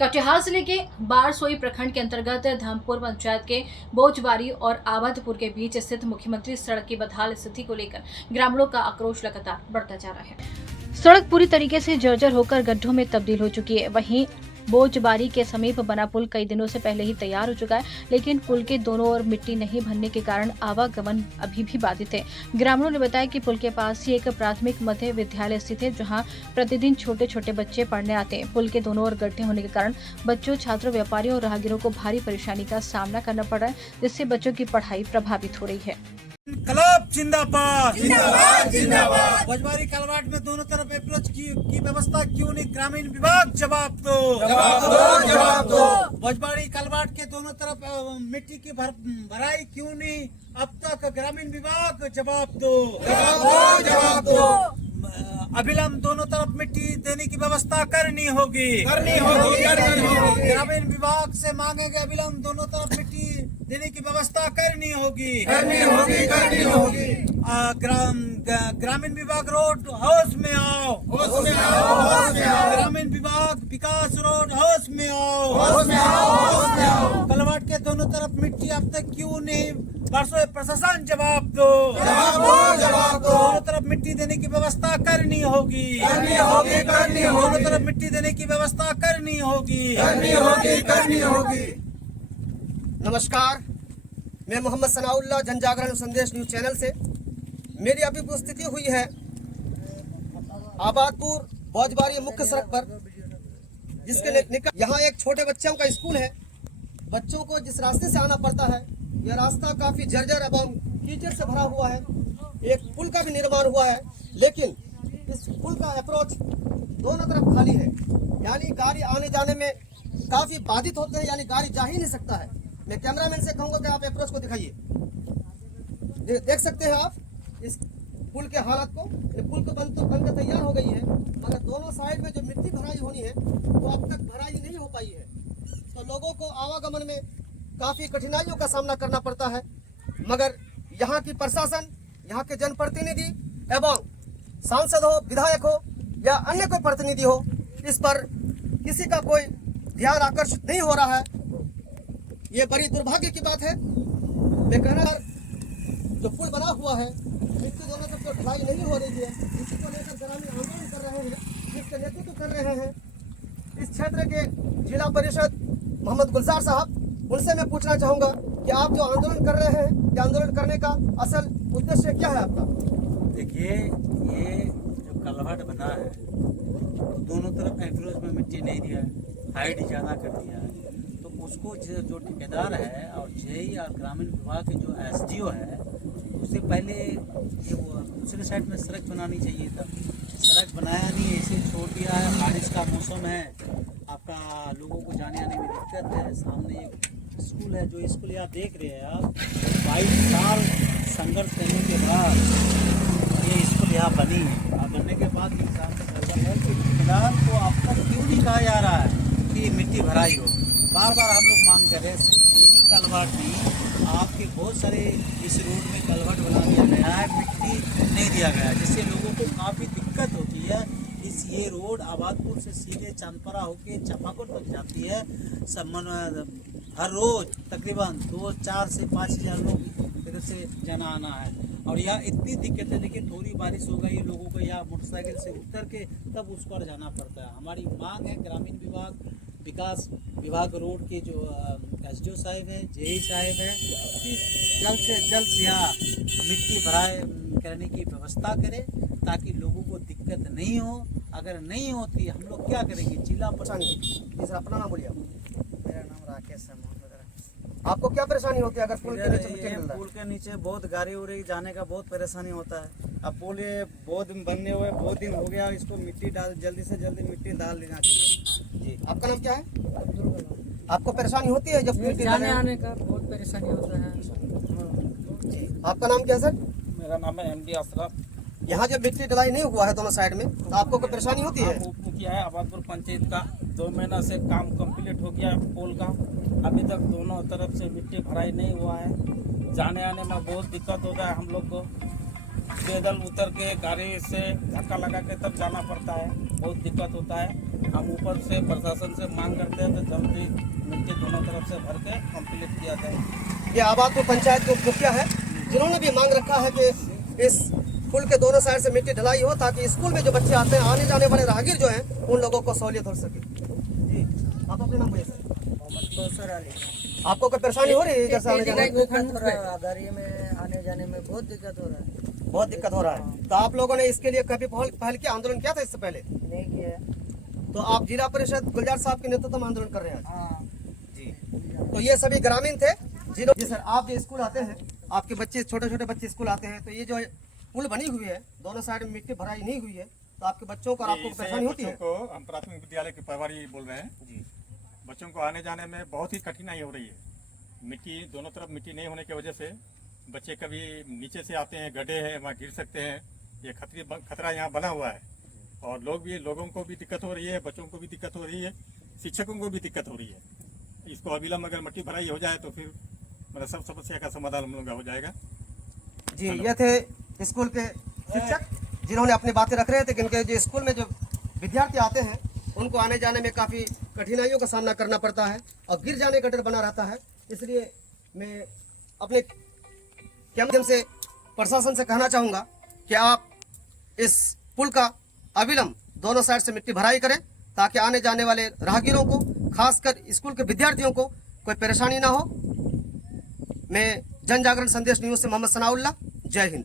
कटिहार जिले के बारसोई प्रखंड के अंतर्गत धमपुर पंचायत के बोचबारी और आबादपुर के बीच स्थित मुख्यमंत्री सड़क की बदहाल स्थिति को लेकर ग्रामीणों का आक्रोश लगातार बढ़ता जा रहा है। सड़क पूरी तरीके से जर्जर होकर गड्ढों में तब्दील हो चुकी है। वहीं बोचबारी के समीप बना पुल कई दिनों से पहले ही तैयार हो चुका है, लेकिन पुल के दोनों ओर मिट्टी नहीं भरने के कारण आवागमन अभी भी बाधित है। ग्रामीणों ने बताया कि पुल के पास ही एक प्राथमिक मध्य विद्यालय स्थित है, जहां प्रतिदिन छोटे छोटे बच्चे पढ़ने आते हैं। पुल के दोनों ओर गड्ढे होने के कारण बच्चों, छात्रों, व्यापारियों और राहगीरों को भारी परेशानी का सामना करना पड़ रहा है, जिससे बच्चों की पढ़ाई प्रभावित हो रही है। क्लब जिंदाबाद जिंदाबाद जिंदाबाद। बोचबारी कलवाट में दोनों तरफ अप्रोच की व्यवस्था क्यों नहीं? ग्रामीण विभाग जवाब दो, जवाब दो, जवाब दो। बोचबारी कलवाट के दोनों तरफ मिट्टी की भराई क्यों नहीं? अब तक ग्रामीण विभाग जवाब दो, जवाब दो, जवाब दो। अविलंब दोनों तरफ मिट्टी देने की व्यवस्था करनी होगी, करनी होगी, करनी होगी। ग्रामीण विभाग से मांगेंगे अविलंब दोनों तरफ मिट्टी देने की व्यवस्था करनी होगी, करनी होगी, करनी होगी। ग्रामीण विभाग रोड हाउस में आओ, होश में आओ, होश में आओ। ग्रामीण विभाग विकास रोड हाउस में आओ, होश में आओ, होश में आओ। कलवाट के दोनों तरफ मिट्टी अब तक क्यों नहीं? परसों प्रशासन जवाब दो, जवाब दो, जवाब दो। दोनों तरफ मिट्टी देने की व्यवस्था करनी होगी, करनी होगी, करनी होगी। दोनों तरफ मिट्टी देने की व्यवस्था करनी होगी, करनी होगी, करनी होगी। नमस्कार, मैं मोहम्मद सनाउल्लाह जनजागरण संदेश न्यूज चैनल से। मेरी अभी उपस्थिति हुई है आबादपुर बोचबारी मुख्य सड़क पर, जिसके निकट यहाँ एक छोटे बच्चों का स्कूल है। बच्चों को जिस रास्ते से आना पड़ता है, यह रास्ता काफी जर्जर एवं कीचड़ से भरा हुआ है। एक पुल का भी निर्माण हुआ है, लेकिन इस पुल का अप्रोच दोनों तरफ खाली है, यानी गाड़ी आने जाने में काफी बाधित होते हैं, यानी गाड़ी जा ही नहीं सकता है। मैं कैमरामैन से कहूंगा कि आप अप्रोच को दिखाइए। देख सकते हैं आप इस पुल के हालत को। ये पुल तो बनकर तैयार हो गई है, मगर दोनों साइड में जो मिट्टी भराई होनी है वो अब तक भराई नहीं हो पाई है। तो लोगों को आवागमन में काफी कठिनाइयों का सामना करना पड़ता है। मगर यहाँ की प्रशासन, यहाँ के जनप्रतिनिधि एवं सांसद हो, विधायक हो या अन्य कोई प्रतिनिधि हो, इस पर किसी का कोई ध्यान आकर्षित नहीं हो रहा है। ये बड़ी दुर्भाग्य की बात है। मैं कहना, जो पुल बना हुआ है, मिट्टी दोनों तरफ तो ढलाई नहीं हो रही है। इसी को लेकर ग्रामीण आंदोलन कर रहे हैं, जिसके नेतृत्व कर रहे हैं इस क्षेत्र के जिला परिषद मोहम्मद गुलजार साहब। उनसे मैं पूछना चाहूँगा कि आप जो आंदोलन कर रहे हैं, ये आंदोलन करने का असल उद्देश्य क्या है आपका? देखिए, ये जो कलवाट बना है तो दोनों तरफ एप्रोच में मिट्टी नहीं दिया है, हाइट ज़्यादा कर दिया है। तो उसको जो ठेकेदार है और जेई और ग्रामीण विभाग के जो एसडीओ है, उससे पहले ये वो दूसरे साइड में सड़क बनानी चाहिए था। सड़क बनाया नहीं, ऐसे छोड़ दिया है। बारिश का मौसम है, आपका लोगों को जाने आने में दिक्कत है। सामने एक स्कूल है, जो स्कूल यहाँ देख रहे हैं आप, 22 साल संघर्ष करने के बाद ये स्कूल यहाँ बनी है। और बनने के बाद किसान का सवाल है कि ठेकेदार को अब तक क्यों नहीं कहा जा रहा है कि मिट्टी भराई हो? बार बार हम लोग मांग कर रहे हैं। यही कलवाट नहीं, आपके बहुत सारे इस रोड में कलवाट बना दिया गया है, मिट्टी नहीं दिया गया, जिससे लोगों को काफ़ी दिक्कत होती है। ये रोड आबादपुर से सीधे चांदपरा होके चपाकोट तक जाती है। हर रोज तकरीबन 2-4 से 5,000 लोग इधर से जाना आना है। और यहाँ इतनी दिक्कत है, देखिए थोड़ी बारिश हो गई, लोगों को यहाँ मोटरसाइकिल से उतर के तब उस पर जाना पड़ता है। हमारी मांग है ग्रामीण विभाग, विकास विभाग रोड के जो एसडीओ साहब हैं, जेई साहब हैं, कि जल्द से जल्द यहाँ मिट्टी भराई करने की व्यवस्था करें, ताकि लोगों को दिक्कत नहीं हो। अगर नहीं होती, हम लोग क्या करेंगे? जिला प्रशासन। सर, अपना नाम बोलिए। मेरा नाम राकेश है, मोहम्मद राकेश। आपको क्या परेशानी होती है अगर पुल के नीचे मिट्टी मिलता है? पुल के नीचे बहुत गाड़ी उड़ी जाने का बहुत परेशानी होता है। अब पुल ये बहुत दिन बनने हुए, बहुत दिन हो गया, इसको मिट्टी डाल, जल्दी से जल्दी मिट्टी डाल देना चाहिए। जी, आपका नाम क्या है? आपको परेशानी होती है जब जाने आने का बहुत परेशानी होता है। जी, आपका नाम क्या है सर? मेरा नाम है MD अशरफ। यहाँ जब मिट्टी डलाई नहीं हुआ है दोनों साइड में, तो आपको कोई परेशानी होती है? उप मुखिया है आबादपुर पंचायत का, 2 महीना से काम कंप्लीट हो गया है पुल का। अभी तक दोनों तरफ से मिट्टी भराई नहीं हुआ है। जाने आने में बहुत दिक्कत होता है हम लोग को। पैदल उतर के गाड़ी से धक्का लगा के तब जाना पड़ता है। बहुत दिक्कत होता है। हम ऊपर से प्रशासन से मांग करते हैं तो जल्दी मिट्टी दोनों तरफ से भर के कंप्लीट किया जाए। ये आबादपुर पंचायत के मुखिया है जिन्होंने भी मांग रखा है कि इस पुल के दोनों साइड से मिट्टी ढलाई हो ताकि स्कूल में जो बच्चे आते हैं आने जाने वाले राहगीर जो हैं उन लोगों को सहूलियत हो सके। जी आप अपना नाम बोलिए सर। आपको कोई परेशानी हो रही है जैसे आने जाने में आने जाने में बहुत दिक्कत हो रहा है। बहुत दिक्कत हो रहा है। तो आप लोगों ने इसके लिए कभी पहल किया, आंदोलन किया था इससे पहले? नहीं किया। तो आप जिला परिषद गुलजार साहब के नेतृत्व में आंदोलन कर रहे हैं? हाँ जी। तो ये सभी ग्रामीण थे जिन्होंने, जी सर, आप जो स्कूल आते हैं, आपके बच्चे छोटे छोटे बच्चे स्कूल आते हैं, तो ये जो पुल बनी हुई है दोनों साइड में मिट्टी भराई नहीं हुई है, तो आपके बच्चों को और आपको परेशानी होती है? को हम प्राथमिक विद्यालय के प्रभारी बोल रहे हैं जी। बच्चों को आने जाने में बहुत ही कठिनाई हो रही है। मिट्टी दोनों तरफ मिट्टी नहीं होने की वजह से बच्चे कभी नीचे से आते हैं, गड्ढे हैं, वहाँ गिर सकते हैं। ये खतरा यहाँ बना हुआ है और लोगों को भी दिक्कत हो रही है, बच्चों को भी दिक्कत हो रही है, शिक्षकों को भी दिक्कत हो रही है। इसको अविलंब अगर मिट्टी भराई हो जाए तो फिर मतलब सब समस्या का समाधान हम लोगों का हो जाएगा। जी, ये थे स्कूल के शिक्षक जिन्होंने अपनी बातें रख रहे थे कि इनके जो स्कूल में जो विद्यार्थी आते हैं उनको आने जाने में काफ़ी कठिनाइयों का सामना करना पड़ता है और गिर जाने का डर बना रहता है। इसलिए मैं अपने के माध्यम से प्रशासन से कहना चाहूँगा कि आप इस पुल का अविलंब दोनों साइड से मिट्टी भराई करें ताकि आने जाने वाले राहगीरों को, खासकर स्कूल के विद्यार्थियों को कोई परेशानी ना हो। मैं जन जागरण संदेश न्यूज़ से मोहम्मद सनाउल्लाह, जय हिंद।